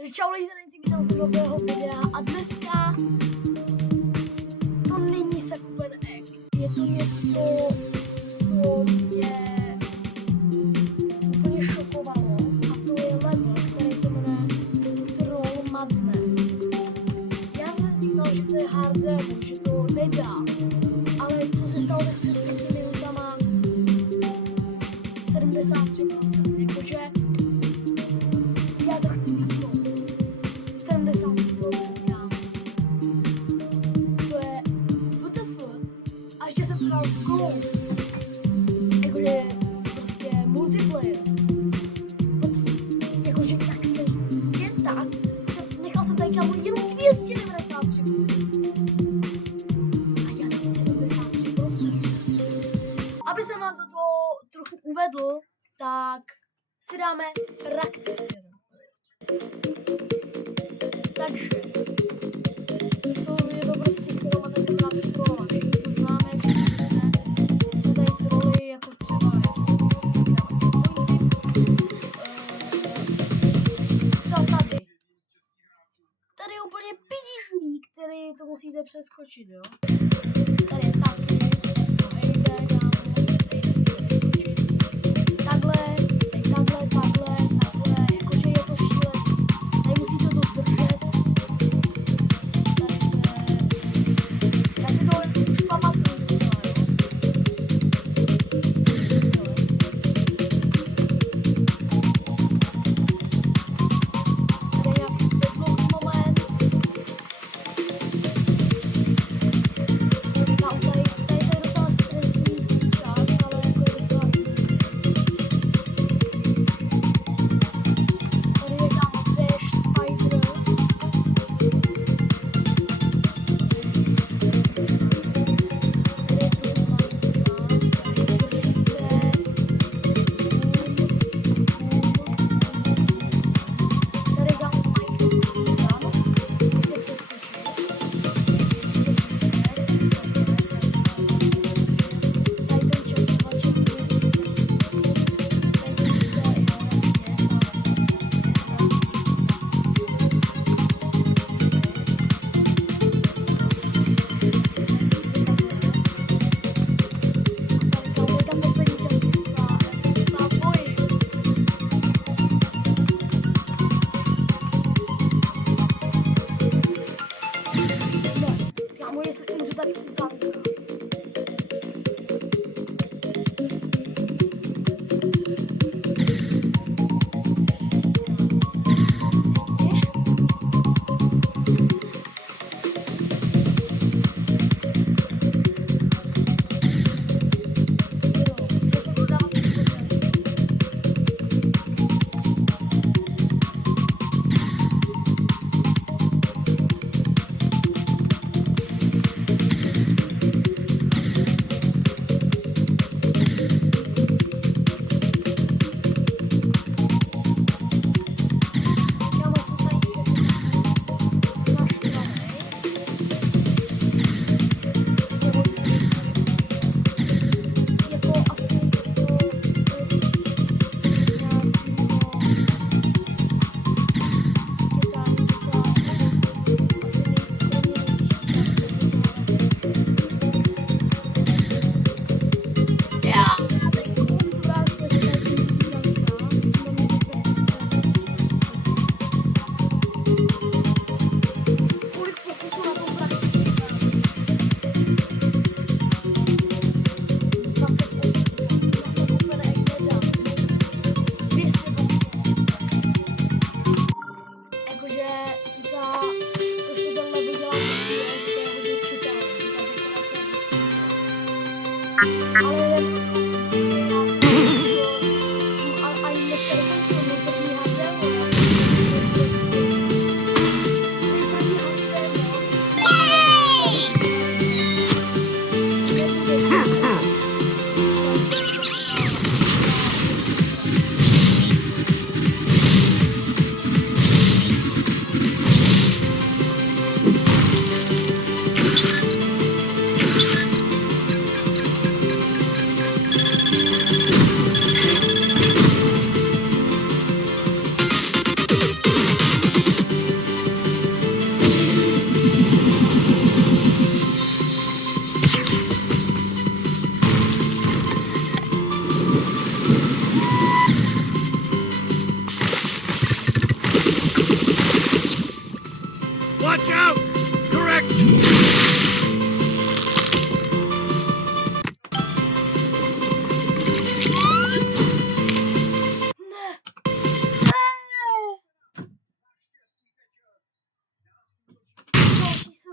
Takže čau lidi, vítám se nového videa a dneska to není Sakupen Egg. Je to něco, co mě úplně šokovalo a to je level, který se jmenuje Troll Madness. Já jsem říkal, že to je hard demo, že to nedá, ale co se stalo tak před 5 minutama 73%, jakože já to chci vypnout. 73%, kámo. To je WTF. A ještě jsem to dal v gold. Jakože prostě multiplayer. Jakože jak chci jen tak. Nechal jsem tady, kámo, jenom 293. A já dám 73%. Aby jsem vás do toho trochu uvedl, tak si dáme practice. Takže je to prostě strolovat, nezakrát strolovat. Všichni to známe, všichni víme. Jsou tady troly jako třeba třeba tady. Tady je úplně pidižlík, který to musíte přeskočit, jo. Tady je taky.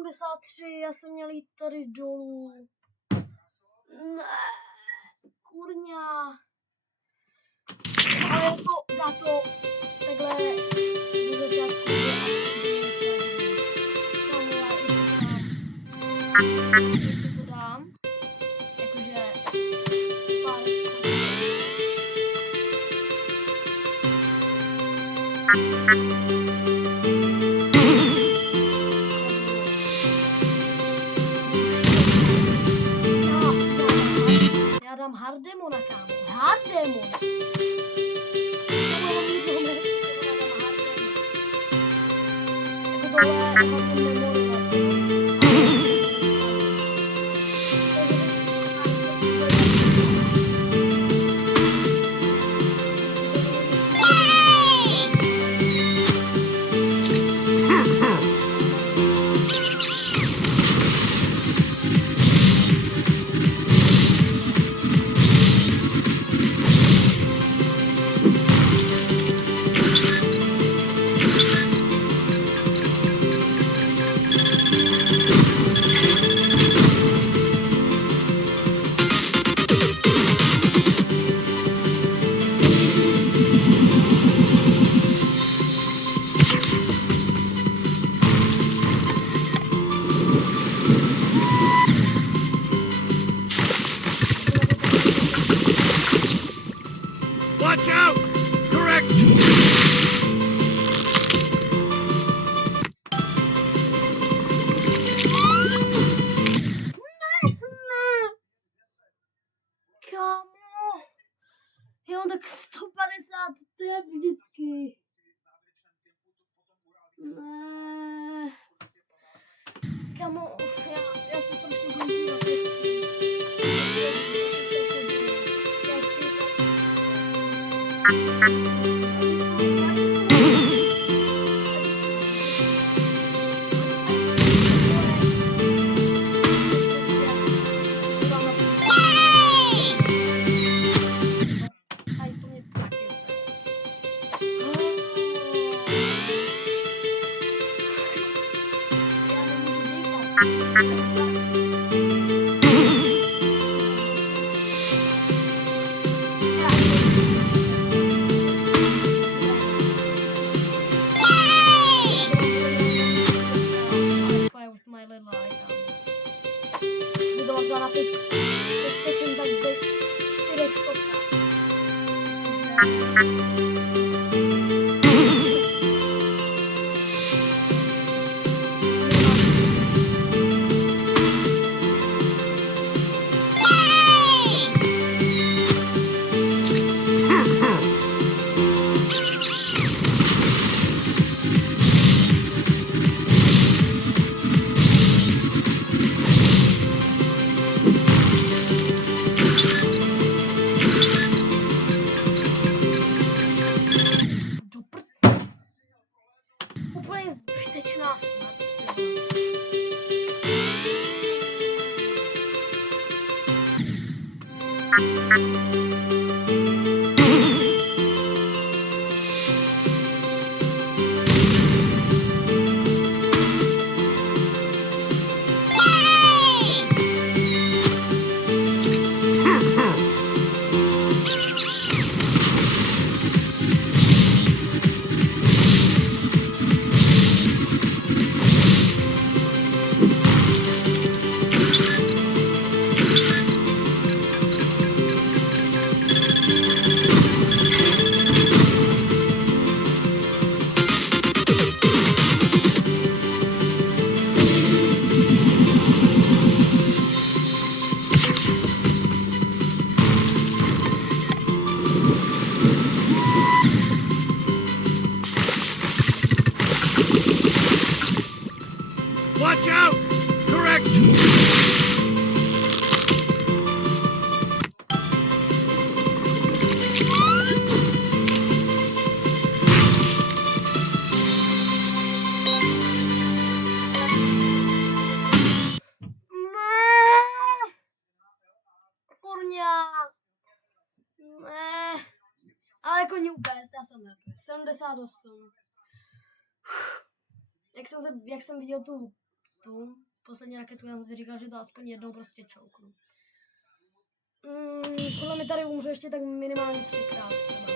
73, já jsem měl jít tady dolů. Ne, kurňa. Ale jako na to takhle ze začátku je asi nic nevím. Kámo, já jestli to dám, jakože pár já dám Hardemona, kámo. Hardemona. Tohle hlavně memory na to. Watch out! Correct! Kámo, já mám tak 150 tep vždycky. Ne. Kámo, já se strašně bojím na pětky. Já chci Aj to mě taky já nemůžu dýchat. With my little eye, budu vám třeba na 5. Teď jsem tak ve 4 stovkách. Úplně zbytečná snad. Watch out! Correct! Kurňa. Ne. Ale jako new best, já jsem happy. 78. Jak jsem viděl tu raketu. Poslední raketu, já jsem si říkal, že to aspoň jednou prostě čouknu. Podle mě tady umře ještě tak minimálně 3krát třeba.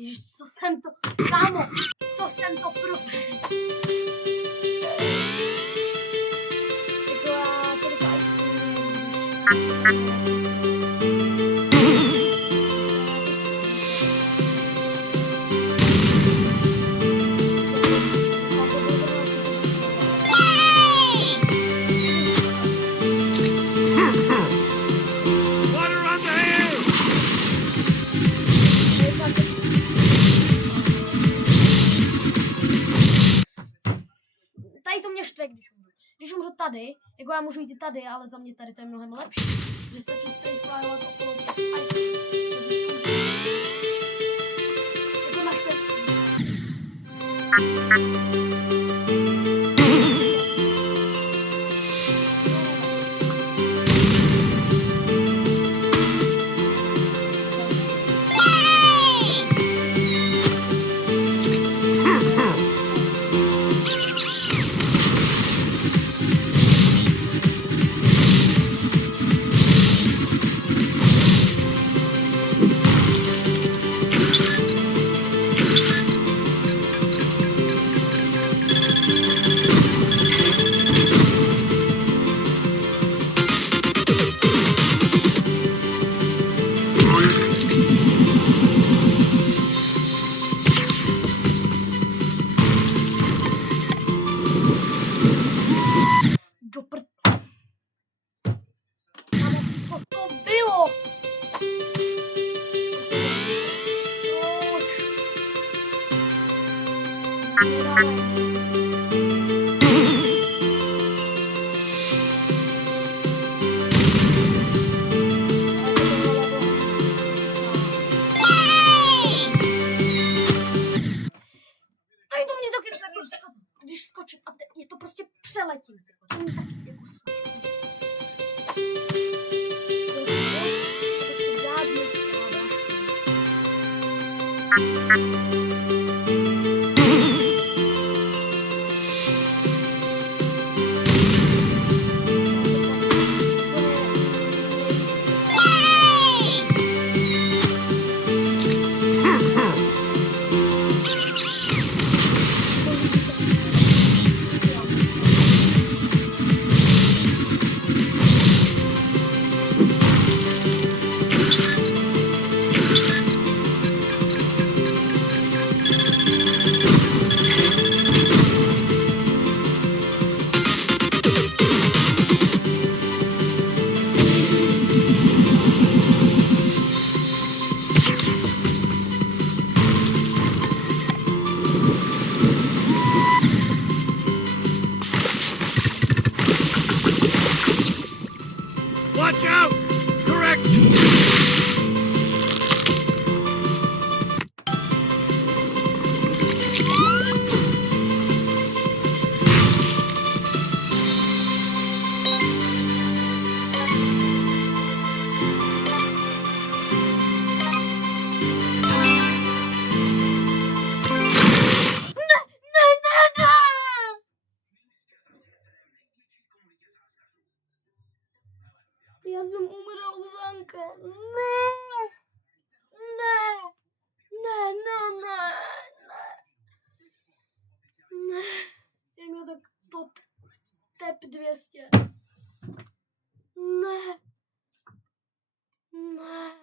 Ježiš, co jsem to, kámo, co jsem to provedl. Jako já to docela i Water on the hill! Tady to mě štve, když umřu. Když umřu tady, jako já můžu jít i tady, ale za mě tady to je mnohem lepší. Že stačí straight flyovat okolo těch spiků. Jako naštve. Do prd... Kámo, co to bylo? Proč? Tady to mě taky sere, že to, když skočím a je to prostě přeletím. To mě taky jako smysl. Watch out! Correct! Já jsem umřel u zámka. Ne. Ne. Ne, ne, ne, ne. Ne. Je měl tak top. Tep 200. Ne. Ne.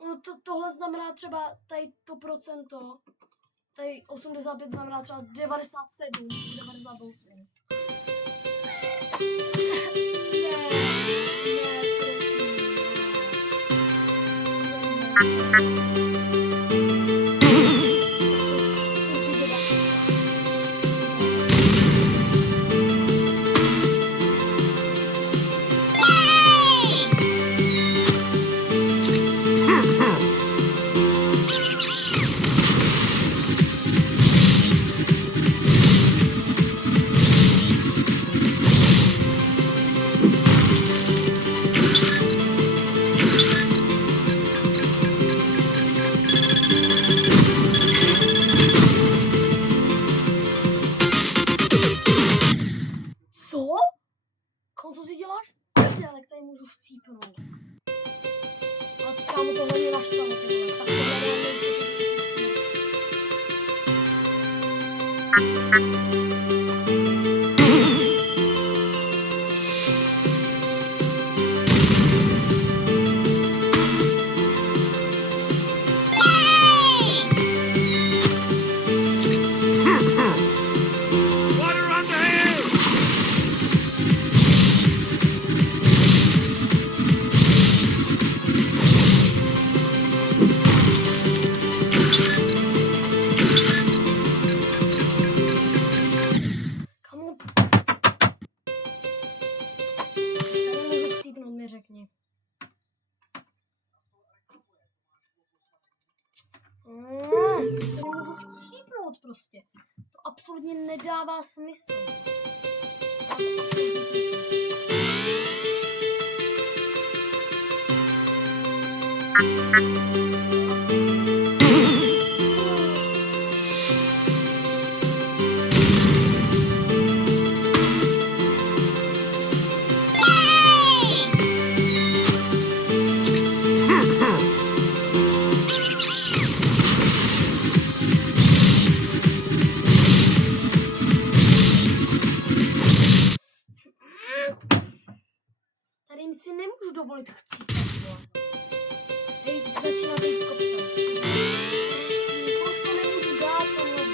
No tohle znamená třeba tady to procento. Tady 85 znamená třeba 97, 98. Water on the hill! Kamu... Tady můžu chcípnout, mi řekni. Tady můžu chcípnout prostě. To absolutně nedává smysl. Dává to absolutně smysl. Tady si nemůžu dovolit chcípat, vole. Hej, začíná být z kopce. Proč to nemůžu dát, tohle?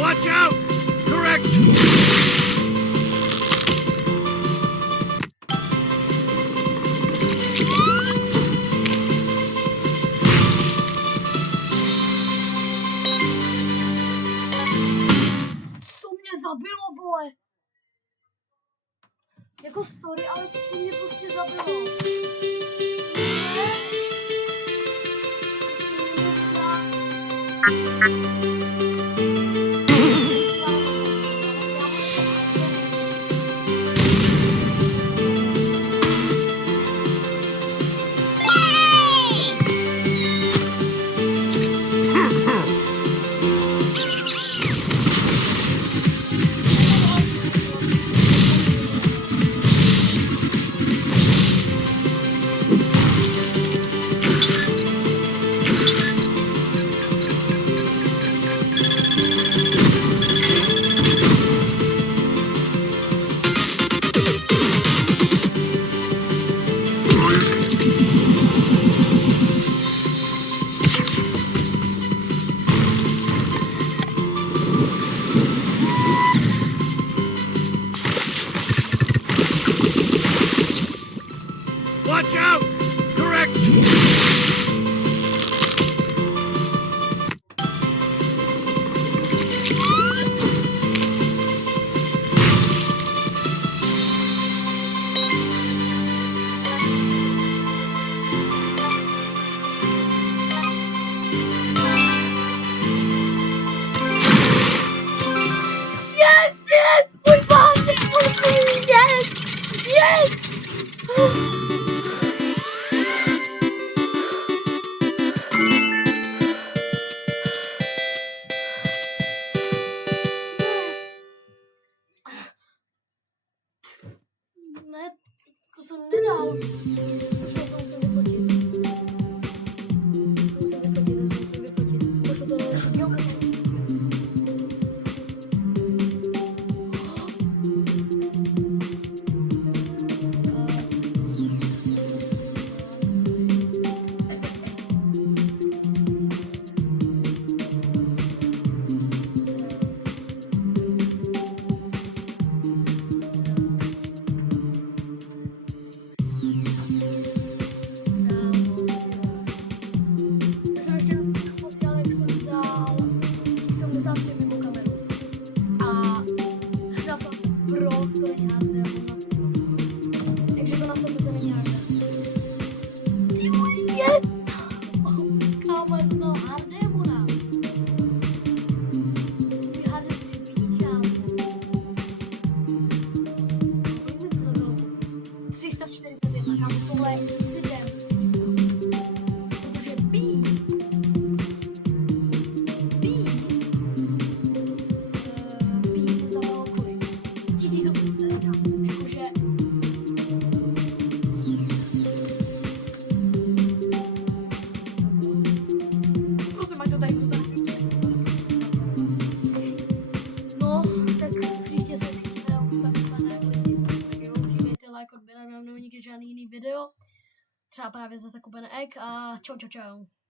Watch out! Correct! Co mě zabilo, vole? Jako sorry, ale co mě prostě zabilo? Ne? Zkusím nemůžu dát. Watch out! Correct! Yes, yes! We found it! Yes! Yes! Ne, to jsem nedal. Počkej, to musím vyfotit. To musím vyfotit. Pošlu to jo, jiný video. Třeba právě za zakupené egg a čau.